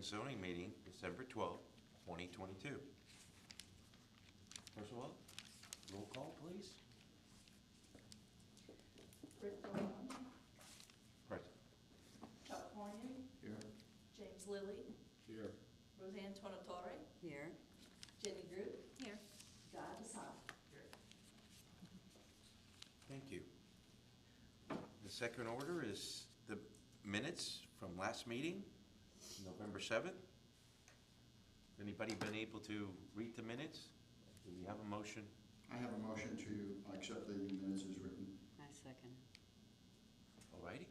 and Zoning meeting, December 12th, 2022. First of all, roll call, please. Rick Brown, Present. Chuck Cornian, Here. James Lilly, Here. Roseanne Tonatore, Here. Jenny Drew, Here. Guy Basant. Thank you. The second order is the minutes from last meeting, November 7th. Anybody been able to read the minutes? Do we have a motion? I have a motion to accept the minutes as written. I second. All righty.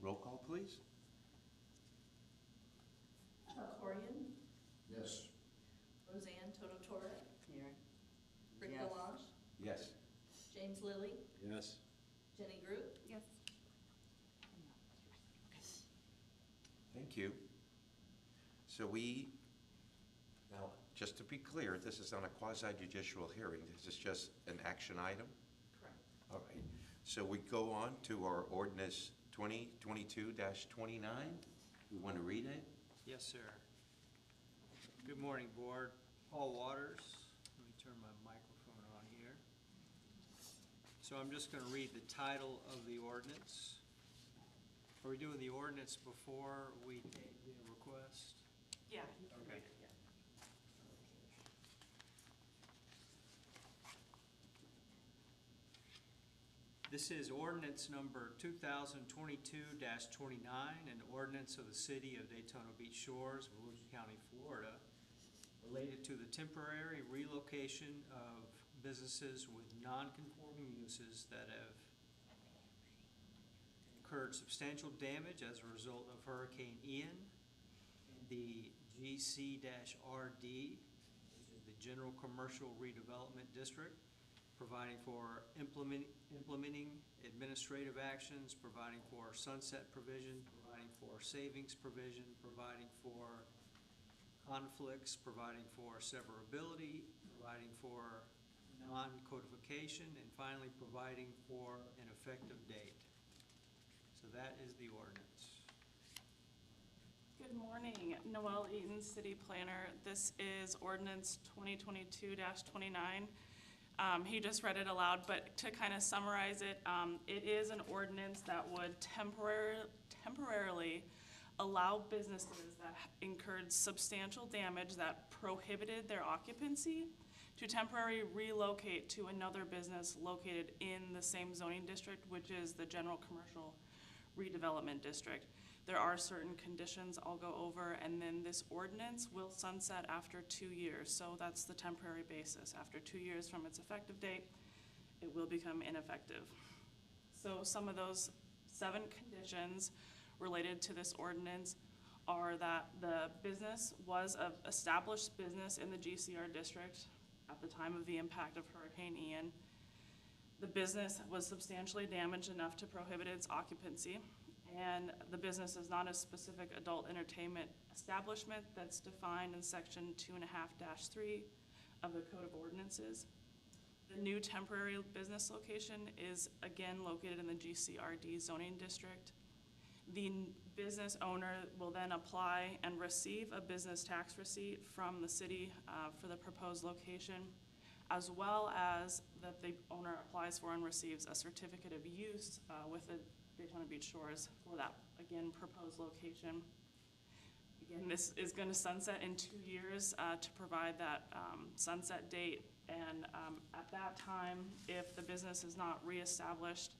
Roll call, please. Chuck Cornian, Yes. Roseanne Tonatore, Here. Rick Yes. Delange, Yes. James Lilly, Yes. Jenny Drew, Yes. Thank you. So now, just to be clear, this is not a quasi-judicial hearing. This is just an action item? correct. All right. So we go on to our ordinance 2022-29. We want to read it? Yes, sir. Good morning, Board. Paul Waters. Let me turn my microphone on here. So I'm just going to read the title of the ordinance. Are we doing the ordinance before we take the request? Yeah. Okay. This is ordinance number 2022-29, an ordinance of the City of Daytona Beach Shores, Volusia County, Florida, related to the temporary relocation of businesses with non-conforming uses that have incurred substantial damage as a result of Hurricane Ian. The GC-RD, which is the General Commercial Redevelopment District, providing for implementing administrative actions, providing for sunset provision, providing for savings provision, providing for conflicts, providing for severability, providing for non-codification, and finally providing for an effective date. So that is the ordinance. Good morning, Noelle Eaton, City Planner. This is ordinance 2022-29. He just read it aloud, but to kind of summarize it, it is an ordinance that would temporarily allow businesses that incurred substantial damage that prohibited their occupancy to temporarily relocate to another business located in the same zoning district, which is the General Commercial Redevelopment District. There are certain conditions I'll go over, and then this ordinance will sunset after 2 years. So that's the temporary basis. After 2 years from its effective date, it will become ineffective. So some of those 7 conditions related to this ordinance are that the business was an established business in the GCR district at the time of the impact of Hurricane Ian. The business was substantially damaged enough to prohibit its occupancy, and the business is not a specific adult entertainment establishment that's defined in section 2.5-3 of the Code of Ordinances. The new temporary business location is again located in the GCRD zoning district. The business owner will then apply and receive a business tax receipt from the city for the proposed location, as well as that the owner applies for and receives a certificate of use with the Daytona Beach Shores for that, again, proposed location. Again, this is going to sunset in 2 years to provide that sunset date. And at that time, if the business is not reestablished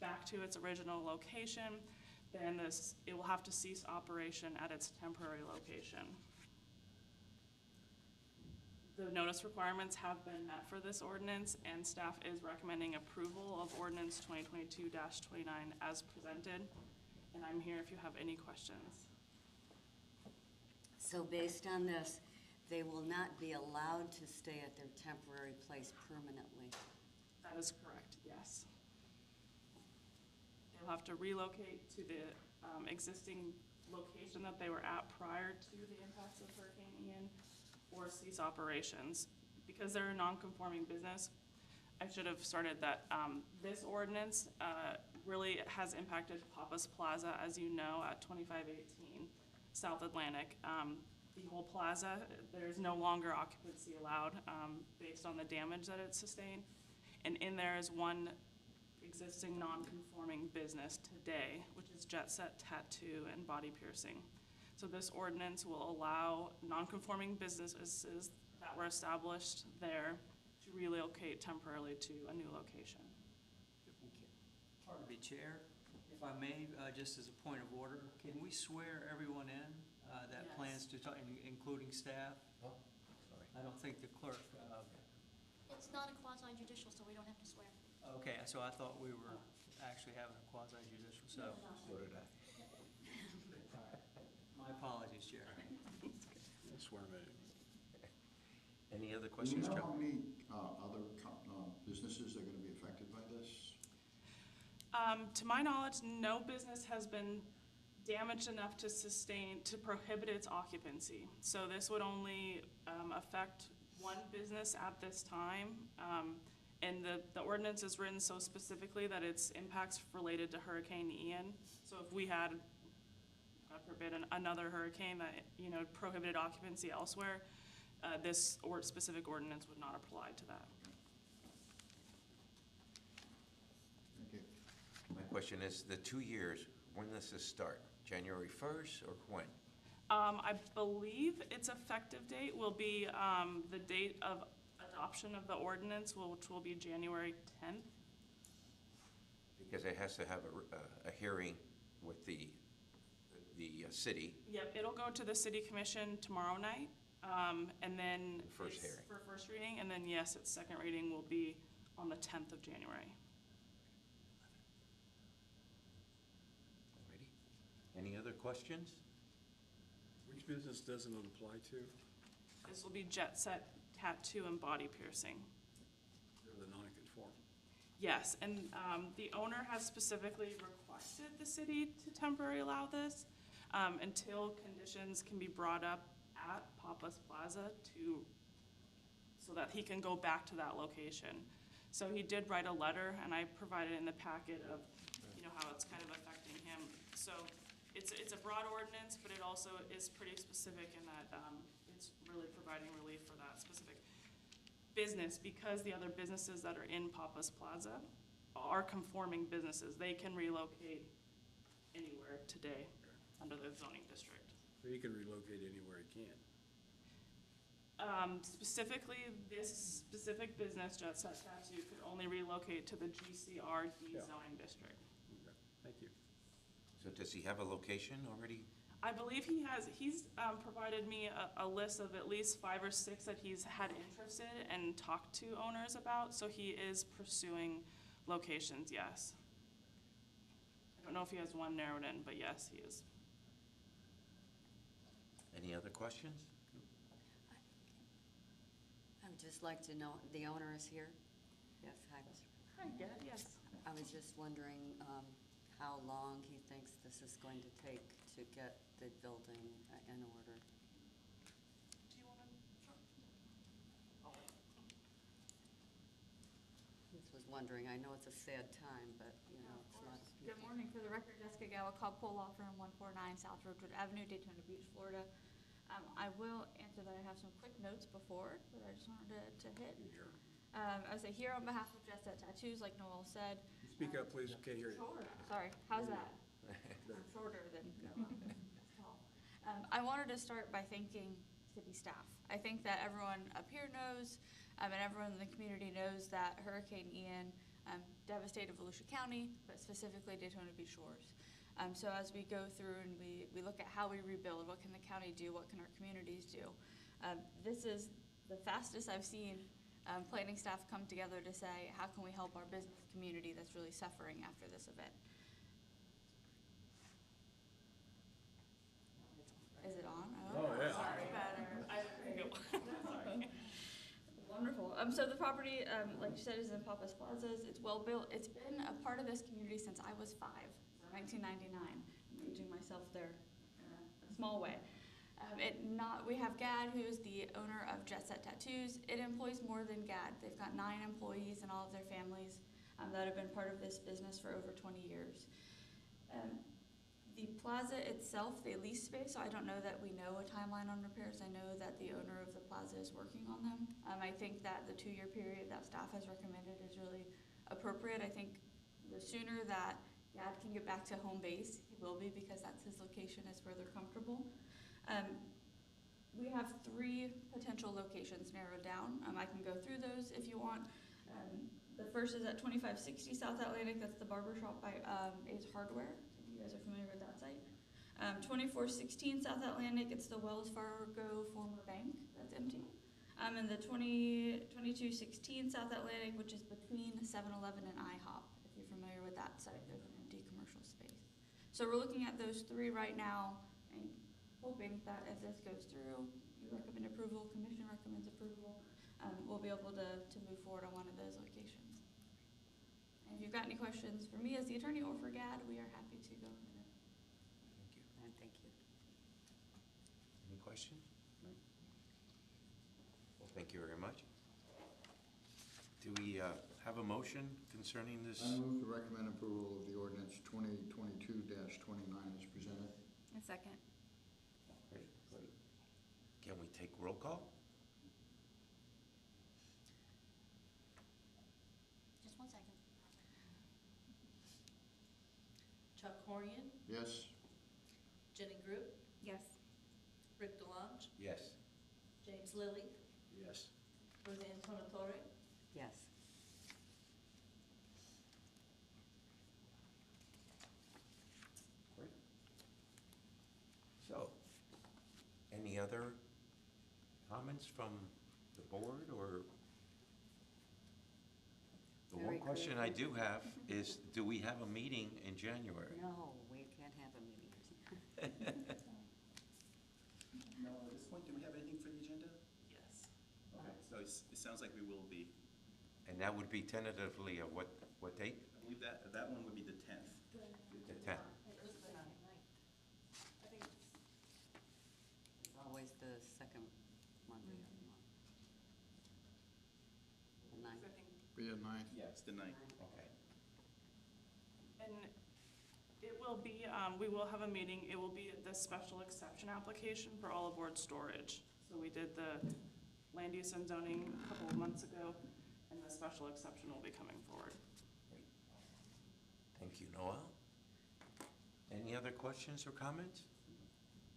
back to its original location, then it will have to cease operation at its temporary location. The notice requirements have been met for this ordinance, and staff is recommending approval of ordinance 2022-29 as presented. And I'm here if you have any questions. So based on this, they will not be allowed to stay at their temporary place permanently. That is correct, yes. They'll have to relocate to the existing location that they were at prior to the impacts of Hurricane Ian, or cease operations. Because they're a non-conforming business, I should have started that this ordinance really has impacted Papa's Plaza, as you know, at 2518. South Atlantic. The whole plaza, there's no longer occupancy allowed, based on the damage that it sustained. And in there is one existing non-conforming business today, which is Jet Set Tattoo and Body Piercing. So this ordinance will allow non-conforming businesses that were established there to relocate temporarily to a new location. Pardon me, Chair, if I may, just as a point of order, can we swear everyone in that Yes. plans to talk, including staff? Oh, sorry. I don't think the clerk, It's not a quasi judicial, so we don't have to swear. okay, so I thought we were actually having a quasi judicial, so. So did I. My apologies, Chair. Swear me. Any other Do you questions, know Joe? how many other businesses are gonna be affected by this? To my knowledge, no business has been damaged enough to prohibit its occupancy. So this would only affect one business at this time. And the ordinance is written so specifically that it's impacts related to Hurricane Ian. So if we had, God forbid, another hurricane that, prohibited occupancy elsewhere, this specific ordinance would not apply to that. Thank you. My question is, the 2 years, when does this start? January 1st or when? I believe its effective date will be, the date of adoption of the ordinance, which will be January 10th. Because it has to have a hearing with the city. Yep, it'll go to the city commission tomorrow night, and then. First it's hearing. For first reading, and then yes, its second reading will be on the 10th of January. Alrighty. Any other questions? Which business doesn't it apply to? This will be Jet Set Tattoo and Body Piercing. They're the non-conform. Yes, and the owner has specifically requested the city to temporarily allow this until conditions can be brought up at Papa's Plaza so that he can go back to that location. So he did write a letter, and I provided in the packet of, how it's kind of affecting him. So it's a broad ordinance, but it also is pretty specific in that it's really providing relief for that specific business, because the other businesses that are in Papa's Plaza are conforming businesses. They can relocate anywhere today under the zoning district. So you can relocate anywhere you can. Specifically, this specific business, Jet Set Tattoo, could only relocate to the GCRD Yeah. zoning district. Okay, thank you. So does he have a location already? I believe he's provided me a list of at least 5 or 6 that he's had interested and talked to owners about, so he is pursuing locations, yes. I don't know if he has one narrowed in, but yes, he is. Any other questions? I would just like to know, the owner is here? Yes, hi, Mr. Hi, yes. I was just wondering how long he thinks this is going to take to get the building in order. Do you want to? Just was wondering, I know it's a sad time, but, it's not. Good morning. For the record, Jessica Gowa, Cobb Pole Law Firm, 149 South Roadwood Avenue, Daytona Beach, Florida. I will answer that I have some quick notes before that I just wanted to hit. I was here on behalf of Jet Set Tattoos, like Noel said. Speak up, please, can't hear you. Sure. Sorry, how's that? I'm shorter than Noel. That's tall. I wanted to start by thanking city staff. I think that everyone up here knows, and everyone in the community knows that Hurricane Ian devastated Volusia County, but specifically Daytona Beach Shores. So as we go through and we look at how we rebuild, what can the county do, what can our communities do? This is the fastest I've seen planning staff come together to say, how can we help our business community that's really suffering after this event? Is it on? Oh, yeah. Sorry, better. Sorry. Wonderful. So the property, like you said, is in Papa's Plazas. It's well built. It's been a part of this community since I was 5, 1999. I'm aging myself there in a small way. We have GAD, who is the owner of Jet Set Tattoos. It employs more than GAD. They've got 9 employees and all of their families that have been part of this business for over 20 years. The plaza itself, they lease space, so I don't know that we know a timeline on repairs. I know that the owner of the plaza is working on them. I think that the 2-year period that staff has recommended is really appropriate. I think the sooner that Dad can get back to home base, he will be, because that's his location, is where they're comfortable. We have 3 potential locations narrowed down. I can go through those if you want. The first is at 2560 South Atlantic. That's the barber shop by Ace Hardware. If you guys are familiar with that site. 2416 South Atlantic. It's the Wells Fargo former bank that's empty. And the 2216 South Atlantic, which is between 7-Eleven and IHOP. If you're familiar with that site, there's an empty commercial space. So we're looking at those 3 right now, and hoping that if this goes through, you recommend approval, commission recommends approval, we'll be able to move forward on one of those locations. And if you've got any questions for me as the attorney or for GAD, we are happy to go over them. Thank you. And thank you. Any questions? Well, thank you very much. Do we have a motion concerning this? I move to recommend approval of the ordinance 2022-29 as presented. A second. Great, great. Can we take roll call? Just 1 second. Chuck Hornian, Yes? Jenny Group, Yes. Rick Delange, Yes. James Lilly, Yes. Roseanne Tonatore, Yes. Great. So, any other comments from the board, or? The one Merry question I do have is, do we have a meeting in January? No, we can't have a meeting. No, at this point, do we have anything for the agenda? Yes. Okay, so it sounds like we will be. And that would be tentatively of what date? I believe that one would be the 10th. The 10th. It's always the second Monday of the month. The I 9th. think, Be at 9. Yeah, it's the 9th. Okay. and it will be, we will have a meeting. It will be the special exception application for all aboard storage. So we did the land use and zoning a couple of months ago, and the special exception will be coming forward. Great. Thank you, Noel. Any other questions or comments?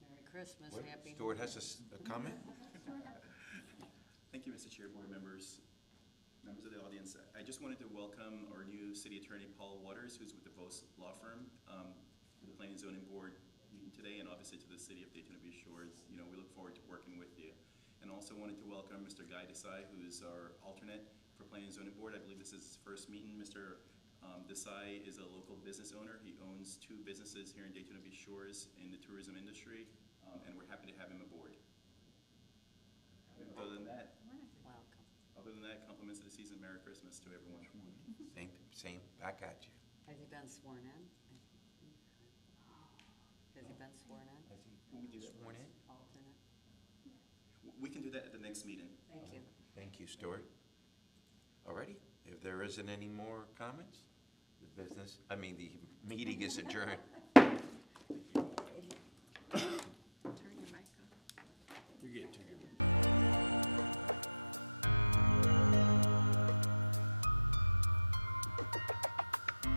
Merry Christmas, What? happy. Stuart has a comment? Thank you, Mr. Chair, board members, members of the audience. I just wanted to welcome our new city attorney, Paul Waters, who's with the Vos Law Firm, to the Planning and Zoning Board meeting today, and obviously to the city of Daytona Beach Shores. You know, we look forward to working with you. And also wanted to welcome Mr. Guy Desai, who is our alternate for Planning and Zoning Board. I believe this is his first meeting. Mr. Desai is a local business owner. He owns 2 businesses here in Daytona Beach Shores in the tourism industry, and we're happy to have him aboard. Other than that, Welcome. compliments of the season. Merry Christmas to everyone. Same, back at you. Has he been sworn in? Has he been sworn in? Has he Can we do that? sworn in? Alternate? We can do that at the next meeting. Thank you. Thank you, Stuart. Alrighty, if there isn't any more comments, the meeting is adjourned. Turn your mic off. You're getting too good.